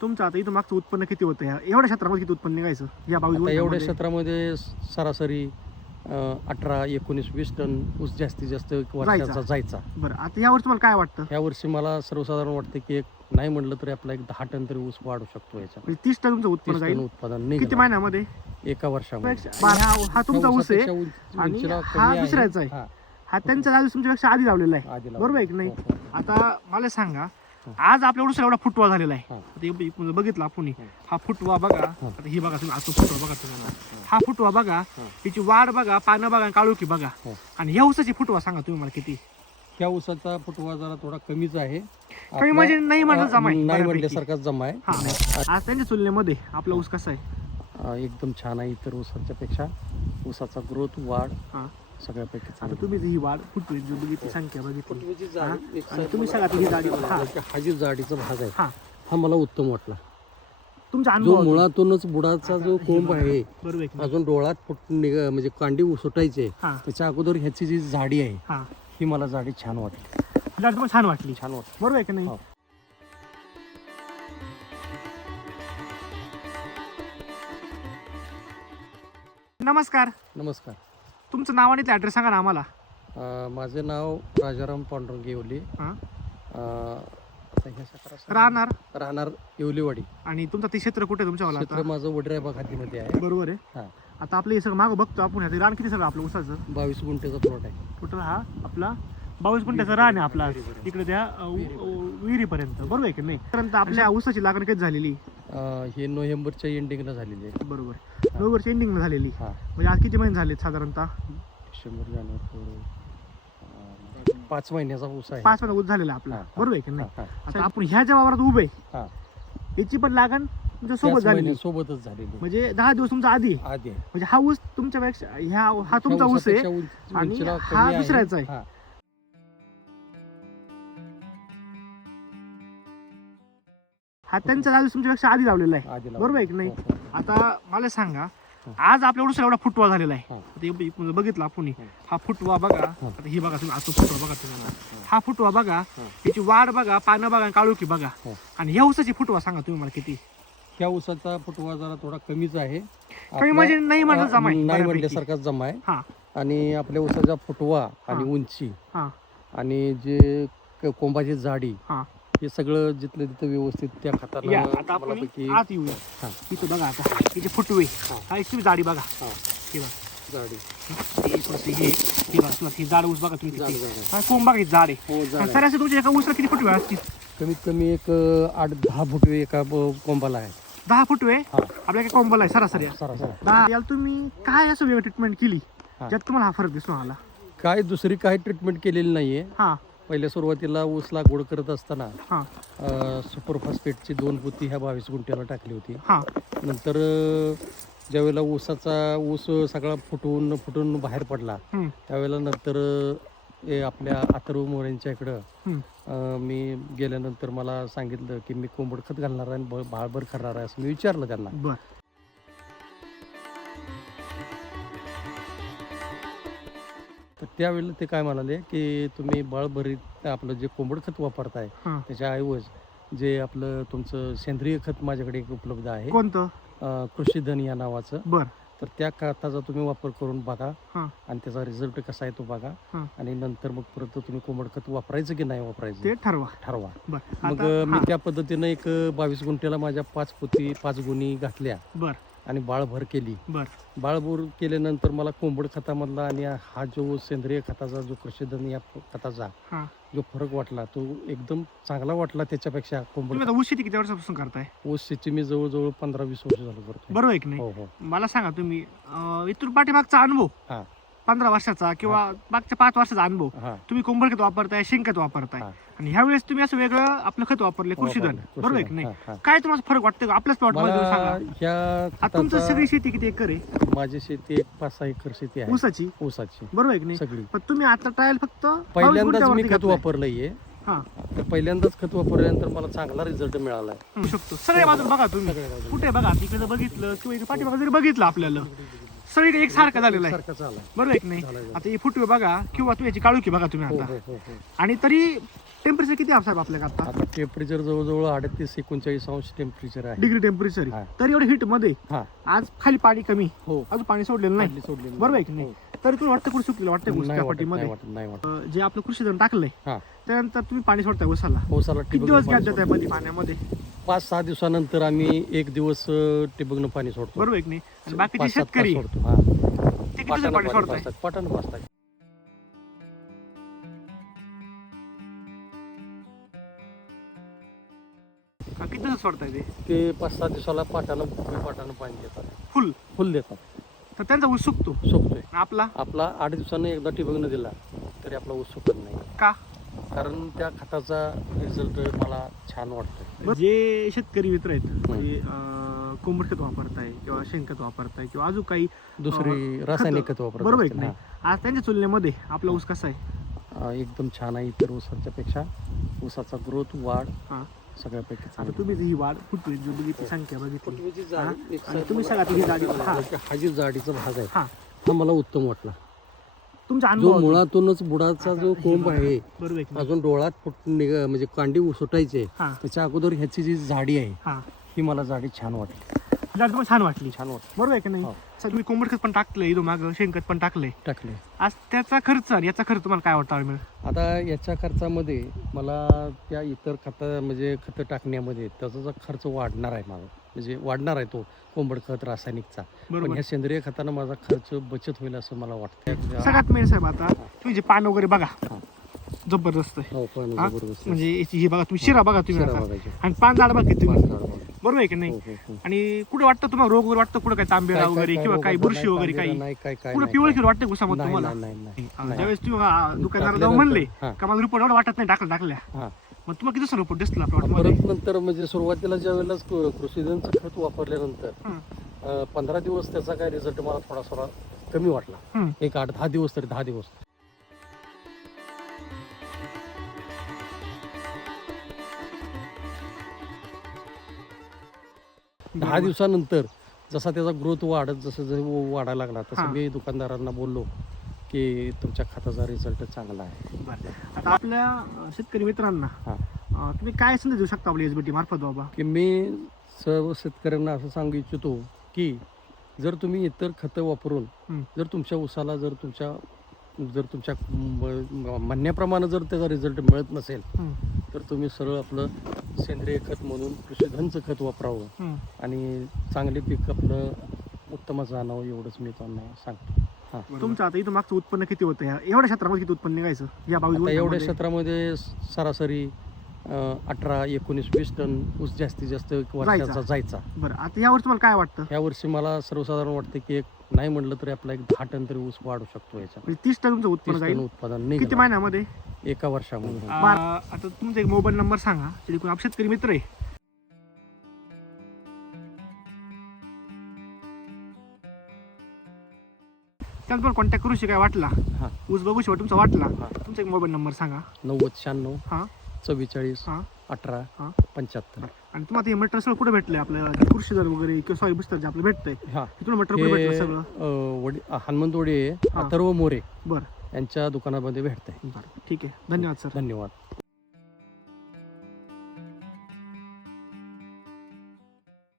तुमचं आता इथं मागचं उत्पन्न किती होतं एवढ्या क्षेत्रामध्ये किती उत्पन्न निघायचं या 22 आता एवढ्या गुंठ्यामध्ये? क्षेत्रामध्ये सरासरी 18, 19, 20 टन ऊस जास्तीत जास्त वर्षाचा जायचा. बरं, आता यावर तुम्हाला काय वाटतं? ह्या वर्षी मला सर्वसाधारण वाटतं की एक नाही म्हणलं तरी आपला एक 10 टन तरी ऊस वाढू शकतो याच्यात. म्हणजे 30 टन तुमचं उत्पन्न 30 टन जाईल उत्पादन किती निघेल महिन्यामध्ये? एका वर्षामध्ये. हा तुमचा ऊस आहे ऊसापेक्षा आणि उंचीला हा कमी आहे. दुसऱ्याचा आहे. हा, हा त्यांच्या जागी तुमच्यापेक्षा आधी लावलेला आहे, आधी लावलेला. बरोबर आहे की नाही? हो, हो. आता मला सांगा, आज आपल्या उडूस एवढा फुटवा झालेला आहे. हा. आता हे बघितलं आपण, हा फुटवा बघा. आता ही बघा तुम्ही, आता फुटवा बघा तुम्हाला, हा फुटवा बघा, त्याची वाढ बघा, पानं बघा, काळोखी बघा. आणि ह्या ऊसाची फुटवा सांगा तुम्ही मला किती? ह्या ऊसाचा फुटवा जरा थोडा कमीच आहे. कमी म्हणजे नाही म्हणलं जमा आहे, नाही बऱ्यापैकी. म्हणल्यासारखाच जमा आहे. हा, आज त्यांच्या तुलनेमध्ये आपला ऊस कसा आहे? एकदम छान आहे. इतर ऊसाच्या पेक्षा ऊसाचा ग्रोथ वाढ हा. सगळ्यापैकी आता चांगली. तुम्ही ही वाढ फुटवी जी बघितली, संख्या बघितली, फुटव्याची हा? जाडी एक आणि तुम्ही सांगा ही जाडी हा हा जी जाडीचा भाग आहे हा हा मला उत्तम वाटला. तुमचा जो अनुभव मुळातूनच बुडाचा जो कोंब आहे बरोबर आहे की नाही? अजून डोळ्यात म्हणजे कांडी सुटायचे हा त्याच्या अगोदर ह्याची जी जाडी आहे हा ही मला जाडी छान वाटली. जाडी तुम्हाला छान वाटली, छान वाटली. बरोबर आहे की नाही? हो. नमस्कार, नमस्कार. तुमचं नाव आणि ॲड्रेस सांगा ना आम्हाला. माझे नाव राजाराम पांडुरंग येवले. हा. आता ह्या क्षेत्रात राहणार येवलेवाडी. आणि तुमचं ते क्षेत्र कुठे तुमच्या वाला क्षेत्र माझं वडराय भागामध्ये आहे. बरोबर आहे. हा. आता आपलं हे सगळं मागं बघतो आपण, आता रान किती सगळं आपलं ऊसाचं 22 गुंठेचा प्लॉट आहे. टोटल हा आपला 22 गुंठ्याचं रान आहे आपला इकडे त्या विहिरीपर्यंत, बरोबर आहे की नाही? पर्यंत आपल्या ऊसाची लागण कधी झालेली? हे नोव्हेंबरच्या एंडिंगला झालेली आहे. बरोबर, नोव्हेंबरच्या एंडिंगला झालेली. हा. म्हणजे आज किती महिने झाले साधारणतः? डिसेंबर, जानेवारी, 5 महिन्याचा ऊस आहे. 5 महिने ऊस झालेला आपला, हा, हा. बरोबर आहे की नाही? हा, आता आपण ह्या ज्या वावरात उभे हा. याची पण लागण तुमच्या सोबत त्याच झालेली, महिन्यासोबतच झालेली म्हणजे 10 दिवस तुमचा आधी आहे. आधी आहे. म्हणजे हा ऊस तुमच्यापेक्षा हा तुमचा ऊस आहे ह्या ऊसापेक्षा आणि उंचीला हा कमी आहे. दुसऱ्याचा आहे. हा. हा त्यांच्या जागी तुमच्यापेक्षा आधी लावलेला आहे, आधी लावलेला. बरोबर आहे की नाही? हो, हो. आता मला सांगा, आज आपल्या उडूस एवढा फुटवा झालेला आहे. हा. आता हे बघितलं आपण, हा फुटवा बघा. आता ही बघा तुम्ही, आता फुटवा बघा तुम्हाला, हा फुटवा बघा, त्याची वाढ बघा, पानं बघा, काळोखी बघा. आणि ह्या ऊसाची फुटवा सांगा तुम्ही मला किती? ह्या ऊसाचा फुटवा जरा थोडा कमीच आहे. कमी म्हणजे नाही म्हणलं जमा आहे, नाही बऱ्यापैकी. म्हणल्यासारखाच जमा आहे. हा आणि आपल्या ऊसाचा फुटवा आणि हा. उंची हा आणि जे कोंबाची जाडी हा हे सगळं जिथलं तिथं व्यवस्थित त्या या खताला आता आपण मलापैकी आत येऊया. हा. इथं बघा आता तिचे फुटवे, हा एक तुम्ही जाडी बघा, हा. हे बघा जाडी हे थोडंसं हे बघा तुम्हाला, ही जाड ऊस बघा तुम्ही जाड किती. जाड आहे. हा, कोंब बघा किती जाड आहे. हो, जाड आणि आहे. सरासरी तुमच्या एका ऊसाला किती फुटवे असतील? कमीत कमी एक 8-10 फुटवे एका कोंबाला आहे. 10 फुटवे हा. आपल्या एका कोंबाला आहे सरासरी. सरासरी 10 याला तुम्ही काय असं वेगळं ट्रीटमेंट केली हा. ज्यात तुम्हाला हा फरक दिसून आला? काय दुसरी काही ट्रीटमेंट केलेली नाहीये. हा पहिल्या सुरुवातीला ऊस लागवड करत असताना हा सुपर फॉस्फेटची 2 पोती ह्या 22 गुंठ्याला टाकली होती. हा नंतर ज्यावेळेला ऊस सगळा फुटून बाहेर पडला हम्म, त्यावेळेला नंतर हे आपल्या अथर्व मोरेंच्या इकडं हम्म. मी गेल्यानंतर मला सांगितलं की मी कोंबड खत घालणार आहे आणि बाळभर करणार आहे असं मी विचारलं त्यांना. बर तर त्यावेळेला ते काय म्हणाले की तुम्ही बाळभरीत आपलं जे कोंबड खत वापरताय हा. त्याच्या ऐवज जे आपलं तुमचं सेंद्रिय खत माझ्याकडे एक उपलब्ध आहे, कोणतं? कृषीधन या नावाचं. बर तर त्या खताचा तुम्ही वापर करून बघा हा आणि त्याचा रिझल्ट कसा आहे तो बघा. हा. आणि नंतर मग परत तुम्ही कोंबड खत वापरायचं की नाही वापरायचं ते ठरवा. ठरवा. बर मग आता मी हा, त्या पद्धतीनं एक 22 गुंठ्याला माझ्या 5 पोती 5 गुणी घातल्या बर आणि बाळभर केली. बर बाळभर केल्यानंतर मला कोंबड खतामधला आणि हा जो सेंद्रिय खताचा जो कृषीधन या खताचा हा. जो फरक वाटला तो एकदम चांगला वाटला. त्याच्यापेक्षा कोंबड तुम्ही आता ऊस शेती किती वर्षापासून करताय? ऊस शेती मी जवळजवळ 15-20 वर्ष झालं करतो. बरोबर आहे की नाही? हो हो. मला सांगा तुम्ही इथून पाठीमागचा अनुभव हा 15 वर्षाचा किंवा मागच्या 5 वर्षाचा अनुभव, हा तुम्ही कोंबड खत वापरताय, शेणखत वापरताय हा. आणि ह्या वेळेस तुम्ही असं वेगळं आपलं खत वापरले कृषीधन, बरोबर आहे की नाही? हा, हा. काय तुम्हाला फरक वाटतं का आपल्याच प्लॉट मध्ये मला सांगा? ह्या आता तुमचं खताचा सगळी शेती किती एकर आहे? माझी शेती एक 5-6 एकर शेती आहे ऊसाची, ऊसाची बरोबर आहे की नाही? सगळी. पण तुम्ही आता ट्रायल फक्त 22 पहिल्यांदाच मी गुंठ्यावरती खत घेतलंय. वापरलंय. हा तर पहिल्यांदाच खत वापरल्यानंतर मला चांगला रिझल्ट मिळाला आहे. म्हणू शकतो. सगळ्या बाजून बघा तुम्ही, सगळ्या बाजूने. कुठे बघा तिकडे बघितलं किंवा इकडे पाठीमागे जरी बघितलं आपल्याला सगळीकडे एक सारखं झालेलं आहे, सारखं चाललंय. बरोबर आहे की नाही? झालंय. आता हे फुटवे बघा किंवा तुम्ही याची काळुकी बघा तुम्ही हो, आता, हो, हो, हो. आणि तरी टेम्परेचर किती आहे साहेब आपल्याकडे आता? आता टेम्परेचर जवळजवळ 38-39 टेम्परेचर आहे. डिग्री टेम्परेचर हा. तर एवढ्या हिट मध्ये हा आज खाली पाणी कमी, हो अजून पाणी सोडलेलं नाही, पाणी सोडलेलं बरोबर आहे की हो. नाही? तरी तुम्ही वाटतं कुठे सुकलेलं वाटतं नाही त्या वाटत, पाठीमध्ये? नाही वाटत, नाही वाटत. जे आपलं कृषी धरण टाकलंय हा त्यानंतर तुम्ही पाणी सोडताय उसाला, पावसाला किती दिवस गॅप देताय मध्ये पाण्यामध्ये? 5-6 दिवसानंतर आम्ही एक दिवस ठिबकनं पाणी सोडतो. बरोबर आहे की नाही? आणि बाकीचे 5-7 तास शेतकरी सोडतो. हा ते किती दिवसात पाणी सोडताय? पाटानं पाजतात. किती दिवसात सोडताय ते 5-6 दिवसाला पाटानं पाणी देतात. फुल देतात. तर त्यांचा ऊस सुकतो. सुकतोय. आपला आपला 8 दिवसानं एकदा ठिबकनं दिला तरी आपला ऊस सुकत नाही, का? कारण त्या खताचा रिझल्ट मला छान वाटतोय. जे शेतकरी मित्र आहेत म्हणजे कोंबड खत वापरताय किंवा शेणखत वापरताय किंवा अजून काही दुसरी रासायनिक खत वापरत बरोबर आहे की असतील. नाही? आज त्यांच्या तुलनेमध्ये आपला ऊस कसा आहे? एकदम छान आहे. इतर ऊसाच्या पेक्षा ऊसाचा ग्रोथ वाढ हा. सगळ्यापैकी आता चांगली. तुम्ही ही वाढ फुटवी जो बघितली, संख्या बघितली, फुटवेची हा? जाडी एक आणि सर तुम्ही मला- सगळ्यात ही जाडी हा. हा जी जाडीचा भाग आहे हा. हा मला उत्तम वाटला. तुमचा जो अनुभव मुळातूनच बुडाचा जो कोंब आहे बरोबर आहे की नाही? अजून डोळ्यात म्हणजे कांडी सुटायचे हा. त्याच्या अगोदर ह्याची जी जाडी आहे हा. ही मला जाडी छान वाटली. जाडी तुम्हाला छान वाटली, छान वाटली. बरोबर आहे की नाही? हो. सर तुम्ही कोंबड खत पण टाकलंय, इथं मागं शेणखत पण टाकलंय. टाकले. आज त्याचा खर्च आणि याचा खर्च तुम्हाला काय वाटतं मिळेल? आता याच्या खर्चामध्ये मला त्या इतर म्हणजे खतं टाकण्यामध्ये त्याचा जो खर्च वाढणार आहे माझा, म्हणजे वाढणार आहे तो कोंबड खत रासायनिकचा. पण बरोबर. ह्या सेंद्रिय खतानं माझा खर्च बचत होईल असं मला वाटतं. सगळ्यात मेन साहेब आता तुम्ही जे पान वगैरे बघा हा. जबरदस्त आहे. हो, पण हा? जबरदस्त. म्हणजे याची ही बघा तुम्ही शिरा बघा तुम्ही शिरा आता. बघायची. आणि पान झाड बघा किती, पान झाड बघा. बरोबर आहे की नाही? हो, हो, हो. आणि कुठे वाटतं तुम्हाला रोग वगैरे वाटतं कुठं काय तांबेरा वगैरे किंवा काही बुरशी वगैरे काही नाही, काय कुठं नाही, पिवळ काय. खीर वाटतं गुसामध्ये नाही, तुम्हाला? नाही, नाही, हा, नाही. ज्यावेळेस तुम्ही दुकानदार जाऊन टाकल्यानंतर, म्हणले हा. का मला रिपोर्ट एवढं वाटत नाही टाकल्या हा. मग तुम्हाला किती दिवसाला रिपोर्ट दिसला प्लॉटमध्ये? परत नंतर म्हणजे सुरुवातीला ज्या वेळेलाच कृषीजनचं खत वापरल्यानंतर हं. 15 दिवस त्याचा काय रिझल्ट मला थोडा कमी वाटला. हं. एक 8-10 दिवस तरी 10 दिवस. दहा बरोबर. दिवसानंतर जसा त्याचा ग्रोथ जसं वाढायला लागला तसं हा. मी दुकानदारांना बोललो की तुमच्या खताचा रिझल्ट चांगला आहे. बरं. आता आपल्या शेतकरी मित्रांना हा. तुम्ही काय संदेश देऊ शकता आपल्या एसबीटी मार्फत बाबा? की मी सर्व शेतकऱ्यांना असं सांगू इच्छितो की जर तुम्ही इतर खतं वापरून हं. जर तुमच्या ऊसाला जर तुमच्या म्हणण्याप्रमाणे जर त्याचा रिझल्ट मिळत नसेल हं. तर तुम्ही सरळ आपलं सेंद्रिय खत म्हणून कृषीधनचं खत वापरावं हं. आणि चांगले पीक आपलं उत्तमच आणावं एवढंच मी त्यांना सांगतो. हां. तुमचं आता इथं मागचं उत्पन्न किती होतं एवढ्या क्षेत्रामध्ये किती उत्पन्न निघायचं या 22 आता एवढ्या गुंठ्यामध्ये? क्षेत्रामध्ये सरासरी 18-19-20 टन ऊस जास्तीत जास्त वर्षाचा जायचा. बरं, आता यावर तुम्हाला काय वाटतं? ह्या वर्षी मला सर्वसाधारण वाटतं की एक नाही म्हणलं तरी आपला एक 10 टन तरी ऊस वाढू शकतो याच्यात. म्हणजे 30 टन तुमचं 30 उत्पन्न टन जाईल उत्पादन किती निघेल महिन्यामध्ये? एका वर्षामध्ये. आता तुमचा एक मोबाईल नंबर सांगा जेणेकरून कोण आप शेतकरी मित्र आहे त्यांना पण कॉन्टॅक्ट करू काय वाटला, हां. ऊस बघू शकतो तुमचा वाटला, हां. तुमचा एक मोबाईल नंबर सांगा. 90-96 हां 44 हां 18 हां. 75. आणि तुम्हाला हे मटेरियल सगळं कुठे भेटलंय आपलं कृषी दर वगैरे किंवा सॉरी बुस्टर जे आपलं भेटतंय हा तिथून मटेरियल कुठे भेटलं सगळं? हनुमंतवाडी हां. अथर्व मोरे बरं यांच्या दुकानामध्ये भेटतंय. बरं ठीक आहे, धन्यवाद सर. धन्यवाद.